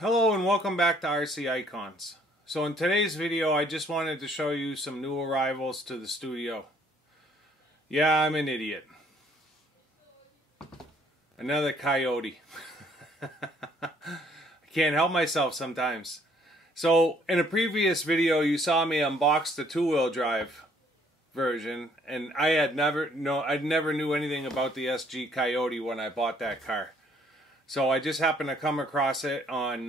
Hello and welcome back to RCIcons. So in today's video I just wanted to show you some new arrivals to the studio. Yeah, I'm an idiot. Another coyote. I can't help myself sometimes. So in a previous video you saw me unbox the two-wheel drive version, and I never knew anything about the SG Coyote when I bought that car. So I just happened to come across it on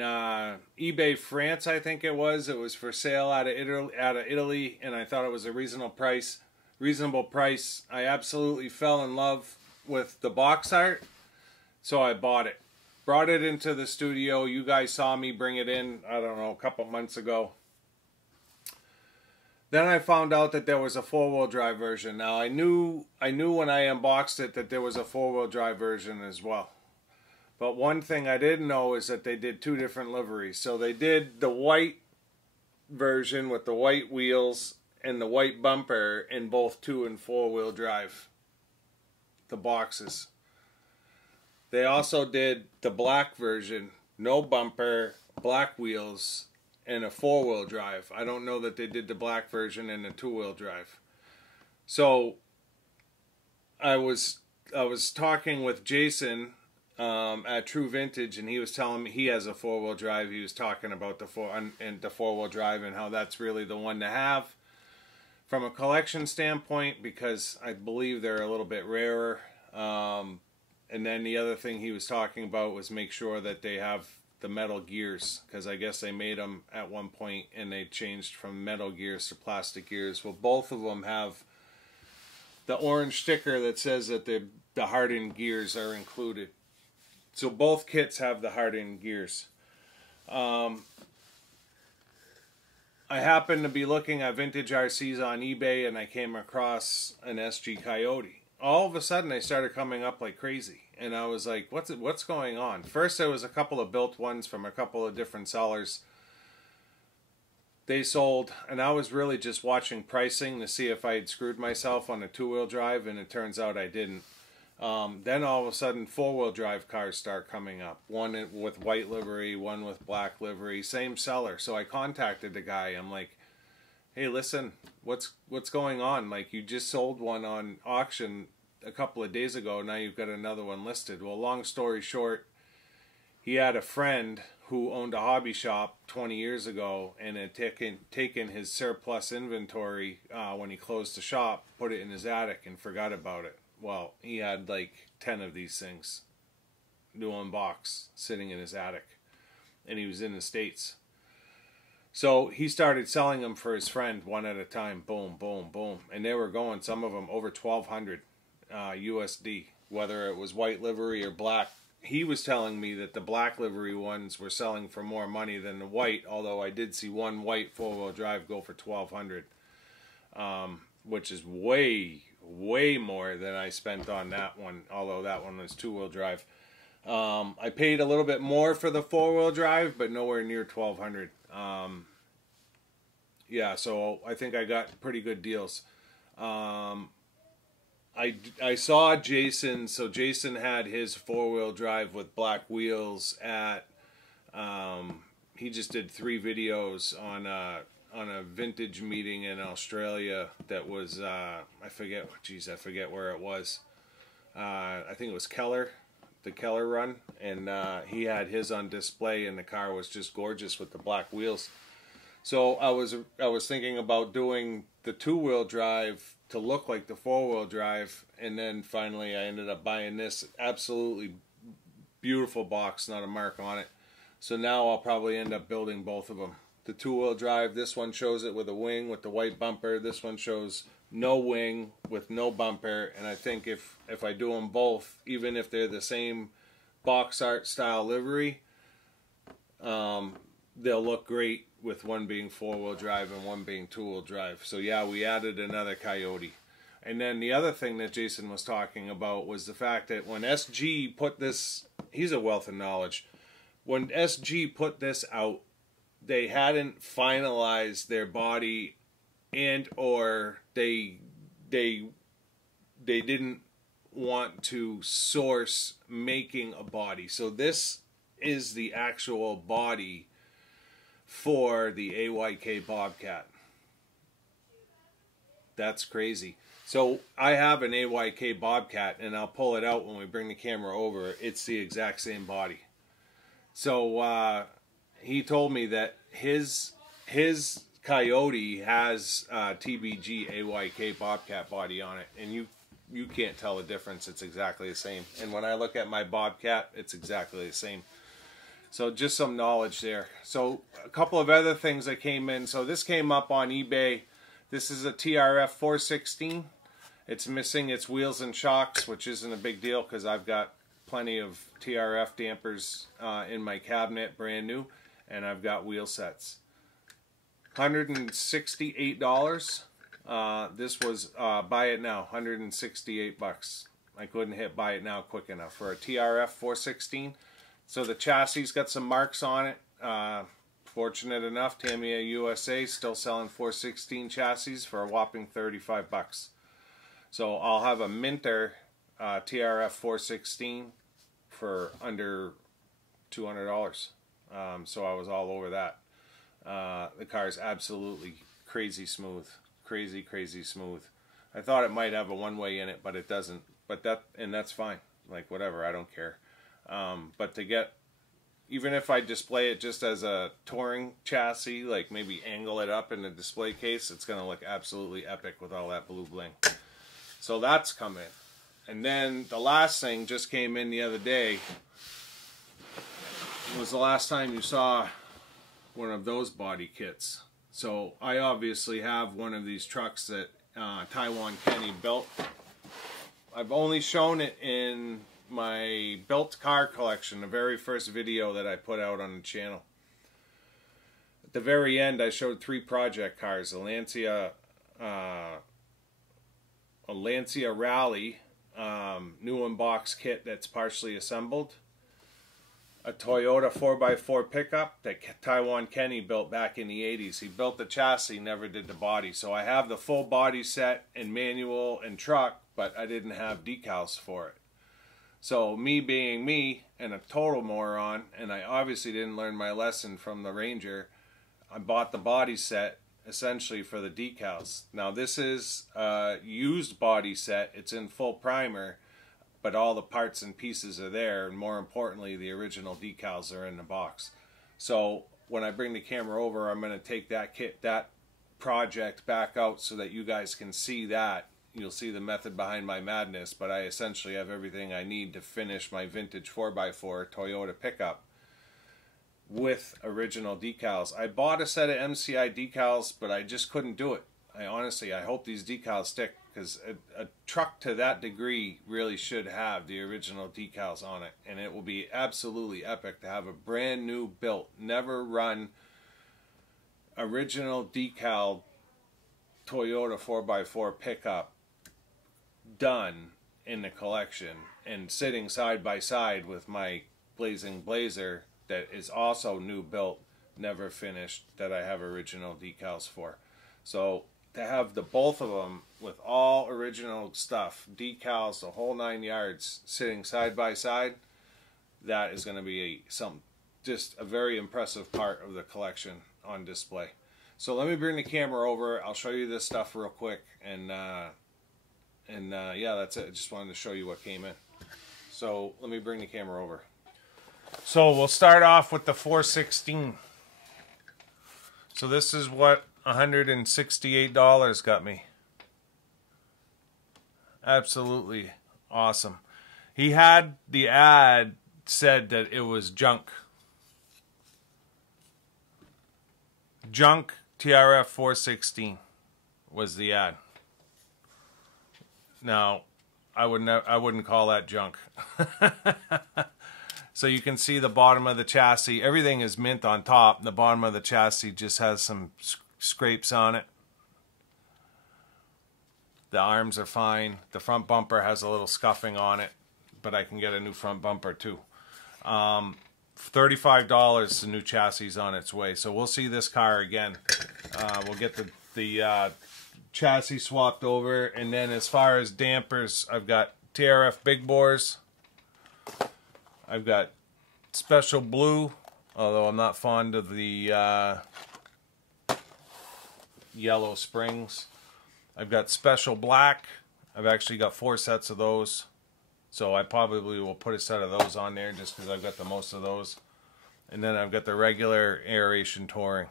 eBay France, I think it was. It was for sale out of Italy, and I thought it was a reasonable price. I absolutely fell in love with the box art, so I bought it. Brought it into the studio. You guys saw me bring it in, I don't know, a couple months ago. Then I found out that there was a four-wheel drive version. Now I knew when I unboxed it that there was a four-wheel drive version as well. But one thing I didn't know is that they did two different liveries. So they did the white version with the white wheels and the white bumper in both 2- and 4-wheel drive, the boxes. They also did the black version, no bumper, black wheels, and a 4-wheel drive. I don't know that they did the black version and the 2-wheel drive. So I was talking with Jason at True Vintage, and he was telling me he has a 4-wheel drive. He was talking about the 4-wheel drive and how that's really the one to have from a collection standpoint, because I believe they're a little bit rarer. And then the other thing he was talking about was make sure that they have the metal gears, because I guess they made them at one point and they changed from metal gears to plastic gears. Well, both of them have the orange sticker that says that the hardened gears are included. So both kits have the hardened gears. I happened to be looking at vintage RCs on eBay, and I came across an SG Coyote. All of a sudden they started coming up like crazy, and I was like, what's going on? First there was a couple of built ones from a couple of different sellers. They sold, and I was really just watching pricing to see if I had screwed myself on a 2-wheel drive, and it turns out I didn't. Then all of a sudden 4-wheel drive cars start coming up. One with white livery, one with black livery, same seller. So I contacted the guy. I'm like, hey, listen, what's going on? Like, you just sold one on auction a couple of days ago. Now you've got another one listed. Well, long story short, he had a friend who owned a hobby shop 20 years ago and had taken his surplus inventory when he closed the shop, put it in his attic, and forgot about it. Well, he had like 10 of these things, new unboxed, sitting in his attic, and he was in the States. So he started selling them for his friend one at a time, boom, boom, boom, and they were going, some of them over 1,200 USD, whether it was white livery or black. He was telling me that the black livery ones were selling for more money than the white, although I did see one white 4-wheel drive go for 1,200, which is way more than I spent on that one, although that one was 2-wheel drive. I paid a little bit more for the 4-wheel drive, but nowhere near 1,200. Yeah, so I think I got pretty good deals. I saw Jason, so Jason had his 4-wheel drive with black wheels at, he just did 3 videos on a vintage meeting in Australia that was, I forget where it was. I think it was the Keller run, and he had his on display, and the car was just gorgeous with the black wheels. So I was thinking about doing the 2-wheel drive to look like the 4-wheel drive, and then finally I ended up buying this absolutely beautiful box, not a mark on it. So now I'll probably end up building both of them. The 2-wheel drive, this one shows it with a wing with the white bumper. This one shows no wing with no bumper. And I think if I do them both, even if they're the same box art style livery, they'll look great with one being 4-wheel drive and one being 2-wheel drive. So yeah, we added another Coyote. And then the other thing that Jason was talking about was the fact that when SG put this, he's a wealth of knowledge. When SG put this out, they hadn't finalized their body, and or they didn't want to source making a body. So this is the actual body for the AYK Bobcat. That's crazy. So I have an AYK Bobcat, and I'll pull it out when we bring the camera over. It's the exact same body. So he told me that his Coyote has TBG AYK Bobcat body on it, and you can't tell the difference. It's exactly the same. And when I look at my Bobcat, it's exactly the same. So just some knowledge there. So a couple of other things that came in. So this came up on eBay. This is a TRF 416. It's missing its wheels and shocks, which isn't a big deal because I've got plenty of TRF dampers in my cabinet, brand new, and I've got wheel sets. $168. This was buy it now, 168 bucks. I couldn't hit buy it now quick enough for a TRF 416. So the chassis got some marks on it. Fortunate enough, Tamiya USA still selling 416 chassis for a whopping 35 bucks. So I'll have a Minter TRF 416 for under $200. So I was all over that. The car is absolutely crazy smooth. Crazy smooth. I thought it might have a one-way in it, but it doesn't. But that's fine. Like, whatever, I don't care. But to get, even if I display it just as a touring chassis, like maybe angle it up in the display case, it's going to look absolutely epic with all that blue bling. So that's coming. And then the last thing just came in the other day. It was the last time you saw one of those body kits. So I obviously have one of these trucks that Taiwan Kenny built. I've only shown it in my built car collection, the very first video that I put out on the channel. At the very end, I showed 3 project cars: a Lancia Rally new in-box kit that's partially assembled, a Toyota 4x4 pickup that Taiwan Kenny built back in the 80s. He built the chassis, never did the body. So I have the full body set and manual and truck, but I didn't have decals for it. So me being me and a total moron, and I obviously didn't learn my lesson from the Ranger, I bought the body set essentially for the decals. Now this is a used body set. It's in full primer, but all the parts and pieces are there, and more importantly, the original decals are in the box. So when I bring the camera over, I'm going to take that kit, that project back out so that you guys can see that. You'll see the method behind my madness, but I essentially have everything I need to finish my vintage 4x4 Toyota pickup with original decals. I bought a set of MCI decals, but I just couldn't do it. I hope these decals stick, because a truck to that degree really should have the original decals on it, and it will be absolutely epic to have a brand new built, never run, original decal Toyota 4x4 pickup done in the collection and sitting side by side with my Blazing Blazer that is also new built, never finished, that I have original decals for. So to have the both of them with all original stuff, decals, the whole 9 yards, sitting side by side, that is going to be just a very impressive part of the collection on display. So let me bring the camera over. I'll show you this stuff real quick, and yeah, that's it. I just wanted to show you what came in. So let me bring the camera over. So we'll start off with the 416. So this is what $168 got me. Absolutely awesome. He had the ad said that it was junk. Junk TRF 416 was the ad. Now, I wouldn't call that junk. So you can see the bottom of the chassis. Everything is mint on top. The bottom of the chassis just has some scrapes on it. The arms are fine. The front bumper has a little scuffing on it, but I can get a new front bumper too. $35, the new chassis is on its way. So we'll see this car again. We'll get the chassis swapped over, and then as far as dampers, I've got TRF big bores. I've got special blue, although I'm not fond of the yellow springs. I've got special black. I've actually got 4 sets of those. So I probably will put a set of those on there just because I've got the most of those. And then I've got the regular aeration touring.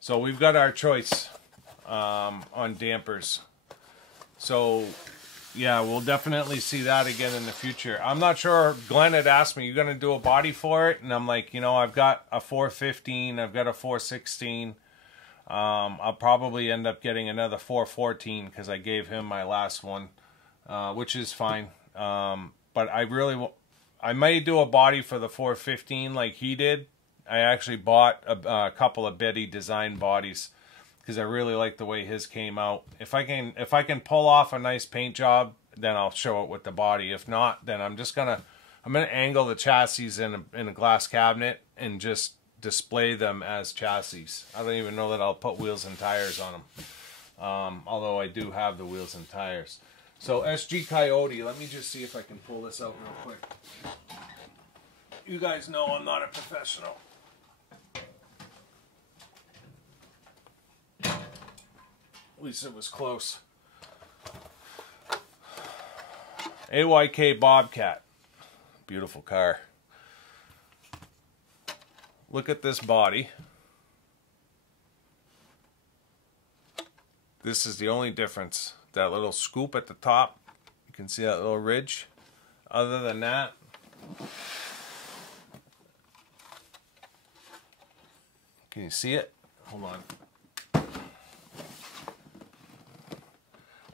So we've got our choice on dampers. So yeah, we'll definitely see that again in the future. I'm not sure. Glenn had asked me, you going to do a body for it? And I'm like, you know, I've got a 415. I've got a 416. I'll probably end up getting another 414 because I gave him my last one, which is fine. But I may do a body for the 415 like he did. I actually bought a couple of Betty design bodies because I really like the way his came out. If I can pull off a nice paint job, then I'll show it with the body. If not, then I'm gonna angle the chassis in a glass cabinet and just display them as chassis. I don't even know that I'll put wheels and tires on them, although I do have the wheels and tires. So SG Coyote, let me just see if I can pull this out real quick. You guys know I'm not a professional. At least it was close. AYK Bobcat, beautiful car. Look at this body. This is the only difference. That little scoop at the top. You can see that little ridge. Other than that, can you see it? Hold on.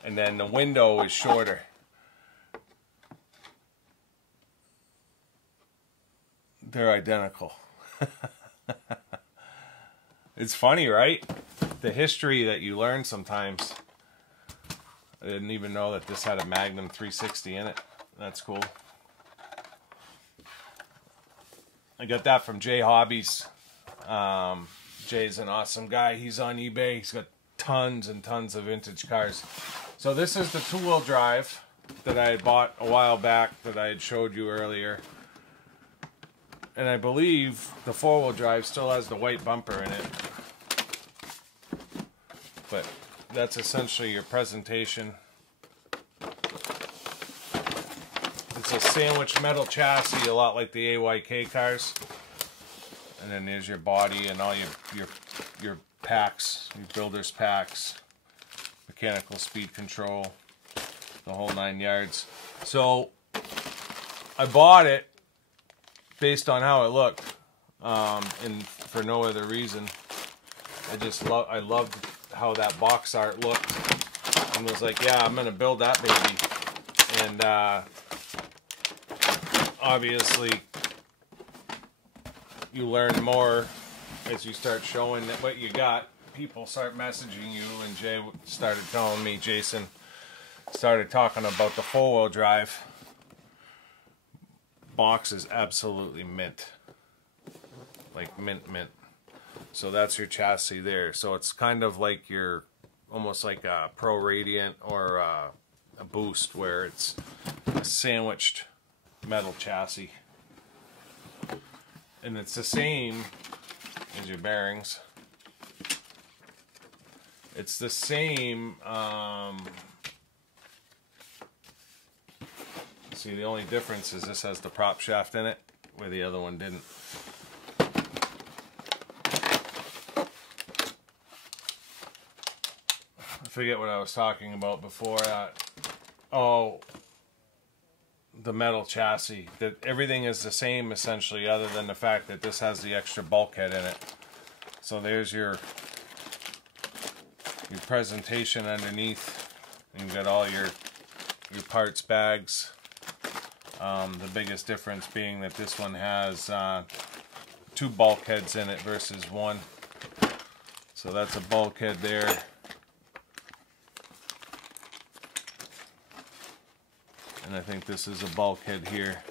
And then the window is shorter. They're identical. It's funny, right? The history that you learn sometimes. I didn't even know that this had a Magnum 360 in it. That's cool. I got that from Jay Hobbies. Jay's an awesome guy. He's on eBay. He's got tons and tons of vintage cars. So this is the 2-wheel drive that I had bought a while back that I had showed you earlier. And I believe the 4-wheel drive still has the white bumper in it. But that's essentially your presentation. It's a sandwiched metal chassis, a lot like the AYK cars. And then there's your body and all your packs, your builder's packs, mechanical speed control, the whole 9 yards. So I bought it based on how it looked, and for no other reason. I loved how that box art looked, and was like, yeah, I'm gonna build that baby. And obviously you learn more as you start showing that what you got. People start messaging you, and Jay started telling me, Jason started talking about the 4-wheel drive. Box is absolutely mint, like mint. So that's your chassis there. So it's kind of like your, almost like a Pro Radiant or a Boost, where it's a sandwiched metal chassis. And it's the same as your bearings. It's the same, see, the only difference is this has the prop shaft in it, where the other one didn't. I forget what I was talking about before that. Oh, the metal chassis. That everything is the same essentially, other than the fact that this has the extra bulkhead in it. So there's your presentation underneath. You've got all your parts bags. The biggest difference being that this one has 2 bulkheads in it versus 1. So that's a bulkhead there. And I think this is a bulkhead here.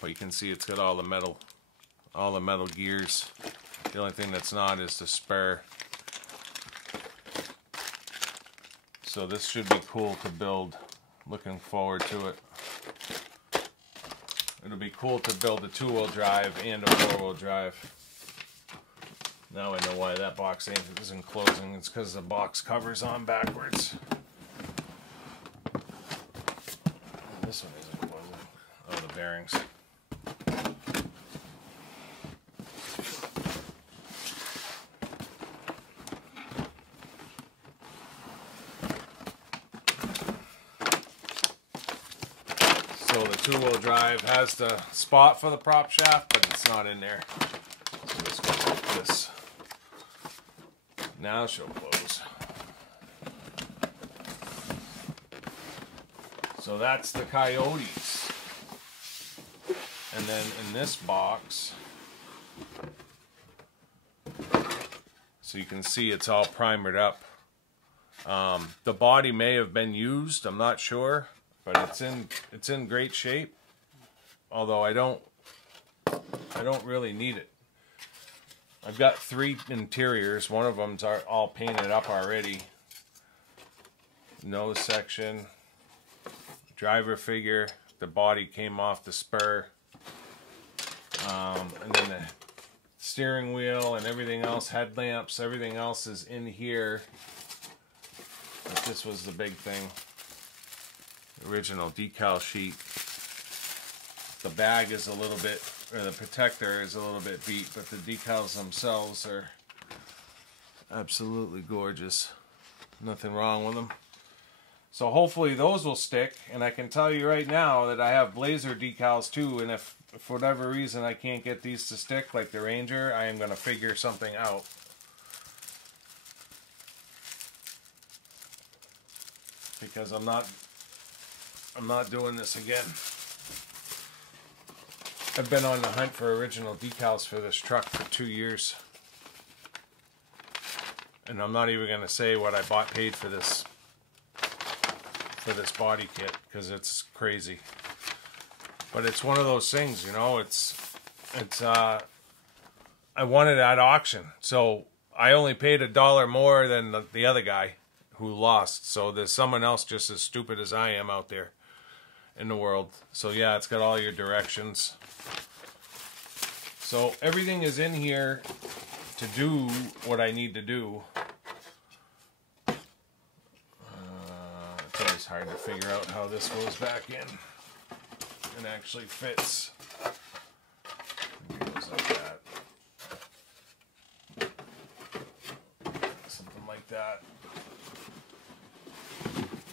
But you can see it's got all the metal gears. The only thing that's not is the spur. So this should be cool to build. Looking forward to it. it'll be cool to build a 2-wheel drive and a 4-wheel drive. Now I know why that box isn't closing. It's because the box cover's on backwards. This one isn't closing. Oh, the bearings. So the 2-wheel drive has the spot for the prop shaft, but it's not in there. So this goes like this. Now she'll close. So that's the Coyotes. And then in this box, so you can see it's all primered up. The body may have been used, I'm not sure, but it's in great shape. Although I don't really need it. I've got 3 interiors. One of them's all painted up already. Nose section, driver figure. The body came off the spur, and then the steering wheel and everything else, headlamps, everything else is in here. But this was the big thing. Original decal sheet. The bag is a little bit, or the protector is a little bit beat, but the decals themselves are absolutely gorgeous. Nothing wrong with them. So hopefully those will stick, and I can tell you right now that I have Blazer decals too, and if for whatever reason I can't get these to stick like the Ranger, I am going to figure something out. Because I'm not doing this again. I've been on the hunt for original decals for this truck for 2 years. And I'm not even going to say what I paid for this body kit, because it's crazy. But it's one of those things, you know, I won it at auction. So I only paid $1 more than the other guy who lost. So there's someone else just as stupid as I am out there in the world. So yeah, it's got all your directions. So everything is in here to do what I need to do. It's always hard to figure out how this goes back in and actually fits. It goes like that. Something like that.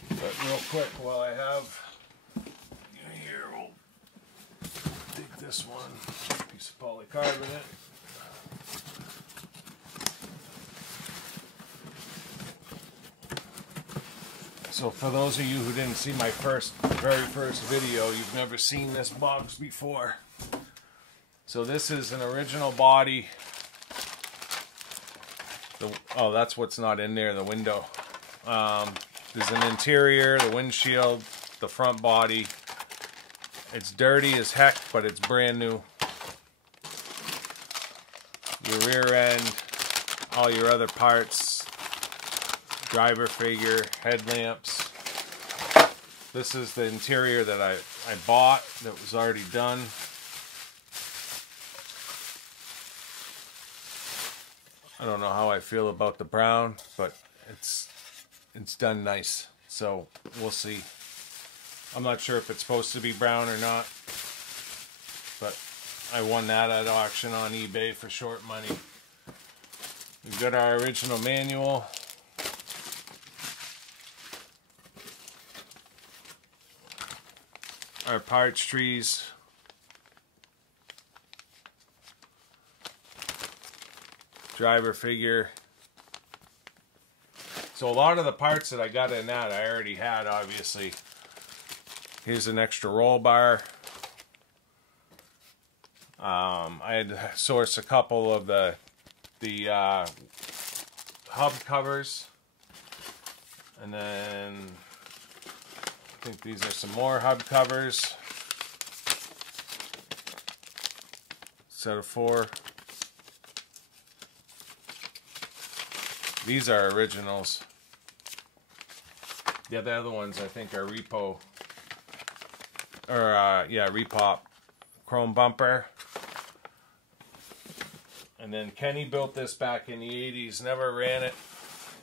But real quick, while I have here, we'll take this one, piece of polycarbonate. So for those of you who didn't see my very first video, you've never seen this box before. So this is an original body. Oh, that's what's not in there, the window. There's an interior, the windshield, the front body. It's dirty as heck, but it's brand new. Your rear end, all your other parts, driver figure, headlamps. This is the interior that I bought that was already done. I don't know how I feel about the brown, but it's done nice. So we'll see. I'm not sure if it's supposed to be brown or not, but I won that at auction on eBay for short money. We've got our original manual. Our parts trees. Driver figure. So a lot of the parts that I got in that I already had, obviously. Here's an extra roll bar. I had to source a couple of the hub covers. And then I think these are some more hub covers. Set of 4. These are originals. Yeah, the other ones I think are repo. Or, yeah, repop. chrome bumper. And then Kenny built this back in the 80s, never ran it.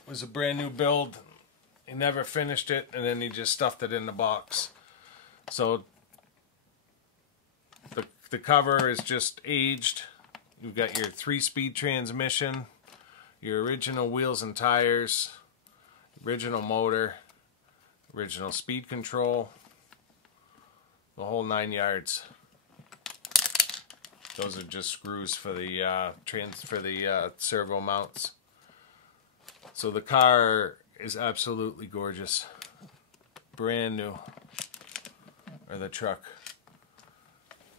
It was a brand new build. He never finished it, and then he just stuffed it in the box. So the cover is just aged. You've got your 3-speed transmission, your original wheels and tires, original motor, original speed control, the whole 9 yards. Those are just screws for the servo mounts. So the car is absolutely gorgeous, brand new, or the truck.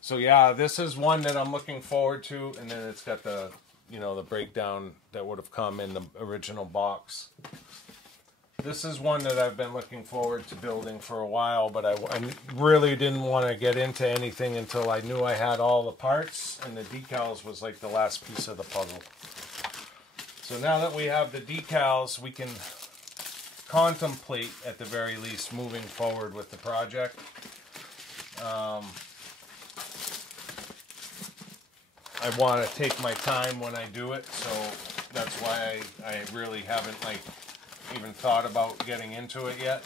So yeah, this is one that I'm looking forward to, and then it's got the, you know, the breakdown that would have come in the original box. This is one that I've been looking forward to building for a while, but I really didn't want to get into anything until I knew I had all the parts, and the decals was like the last piece of the puzzle. So now that we have the decals, we can contemplate, at the very least, moving forward with the project. I want to take my time when I do it, so that's why I really haven't even thought about getting into it yet.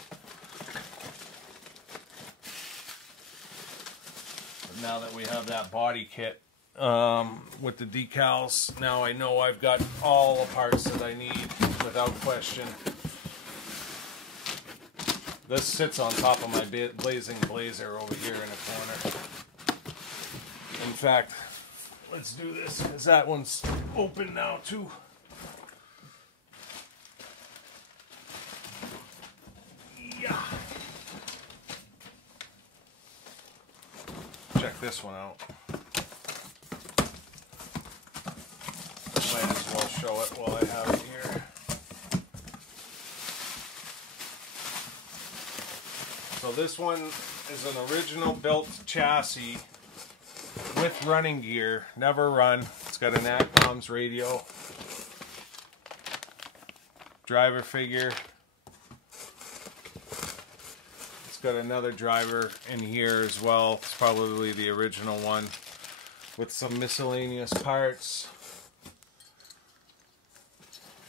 But now that we have that body kit with the decals, now I know I've got all the parts that I need without question. This sits on top of my blazing Blazer over here in a corner. In fact, let's do this, because that one's open now too. Yeah. Check this one out. Might as well show it while I have it here. So this one is an original built chassis with running gear, never run. It's got an RCIcons radio, driver figure. It's got another driver in here as well. It's probably the original one, with some miscellaneous parts.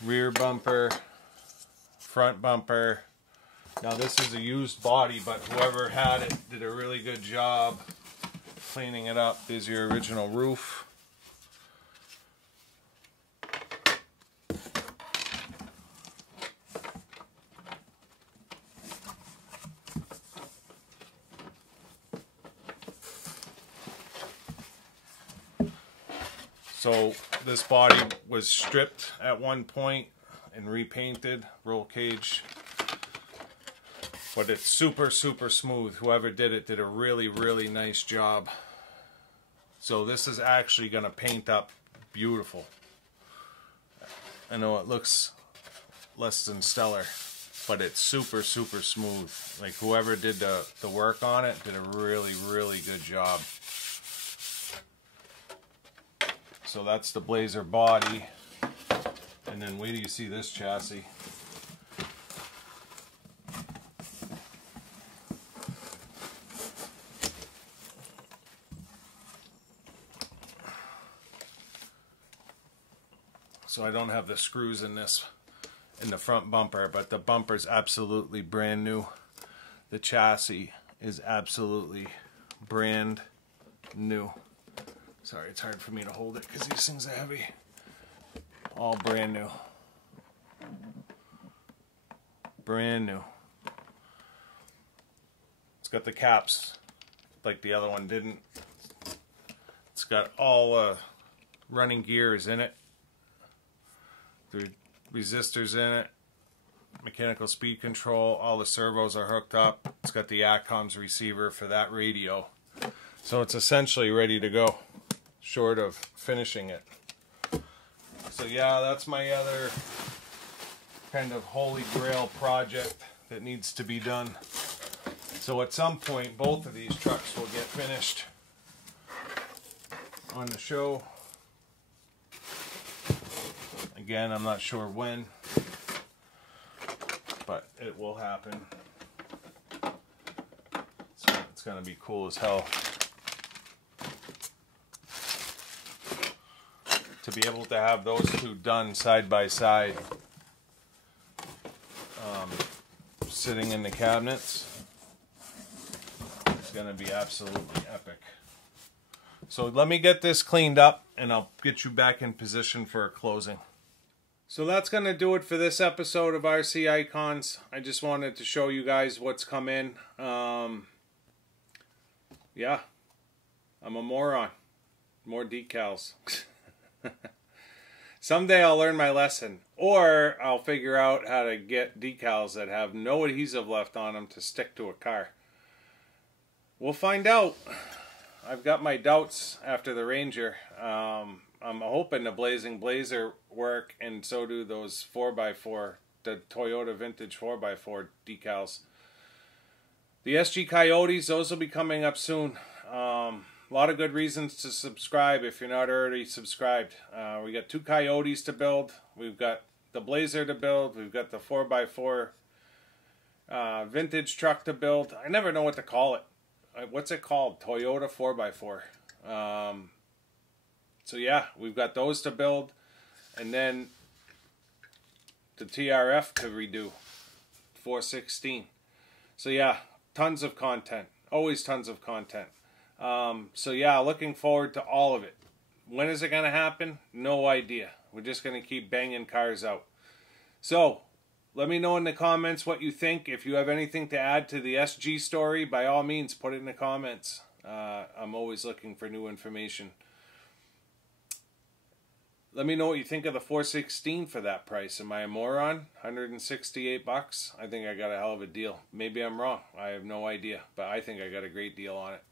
Rear bumper, front bumper. Now this is a used body, but whoever had it did a really good job cleaning it up. There's your original roof. So this body was stripped at one point and repainted, roll cage. But it's super, super smooth. Whoever did it did a really, really nice job. So this is actually going to paint up beautiful. I know it looks less than stellar, but it's super, super smooth. Like, whoever did the work on it did a really, really good job. So that's the Blazer body. And then wait till you see this chassis. So I don't have the screws in this, in the front bumper, but the bumper's absolutely brand new. The chassis is absolutely brand new. Sorry, it's hard for me to hold it because these things are heavy. All brand new. Brand new. It's got the caps like the other one didn't. It's got all running gears in it. The resistors in it, mechanical speed control, all the servos are hooked up. It's got the RCIcons receiver for that radio. So it's essentially ready to go, short of finishing it. So yeah, that's my other kind of holy grail project that needs to be done. So at some point, both of these trucks will get finished on the show. Again, I'm not sure when, but it will happen. So it's going to be cool as hell. to be able to have those two done side by side, sitting in the cabinets, is going to be absolutely epic. So let me get this cleaned up and I'll get you back in position for a closing. So that's going to do it for this episode of RCIcons. I just wanted to show you guys what's come in. Yeah, I'm a moron. More decals. Someday I'll learn my lesson. Or I'll figure out how to get decals that have no adhesive left on them to stick to a car. We'll find out. I've got my doubts after the Ranger. I'm hoping the Blazing Blazer work, and so do those 4x4, the Toyota Vintage 4x4 decals. The SG Coyotes, those will be coming up soon. A lot of good reasons to subscribe if you're not already subscribed. We got 2 Coyotes to build. We've got the Blazer to build. We've got the 4x4 vintage truck to build. I never know what to call it. What's it called? Toyota 4x4. So yeah, we've got those to build, and then the TRF to redo, 416. So yeah, tons of content, always tons of content. So yeah, looking forward to all of it. When is it going to happen? No idea. We're just going to keep banging cars out. So let me know in the comments what you think. If you have anything to add to the SG story, by all means, put it in the comments. I'm always looking for new information. Let me know what you think of the 416 for that price. Am I a moron? 168 bucks? I think I got a hell of a deal. Maybe I'm wrong. I have no idea. But I think I got a great deal on it.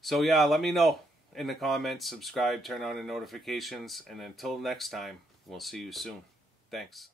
So yeah, let me know in the comments. Subscribe, turn on the notifications. And until next time, we'll see you soon. Thanks.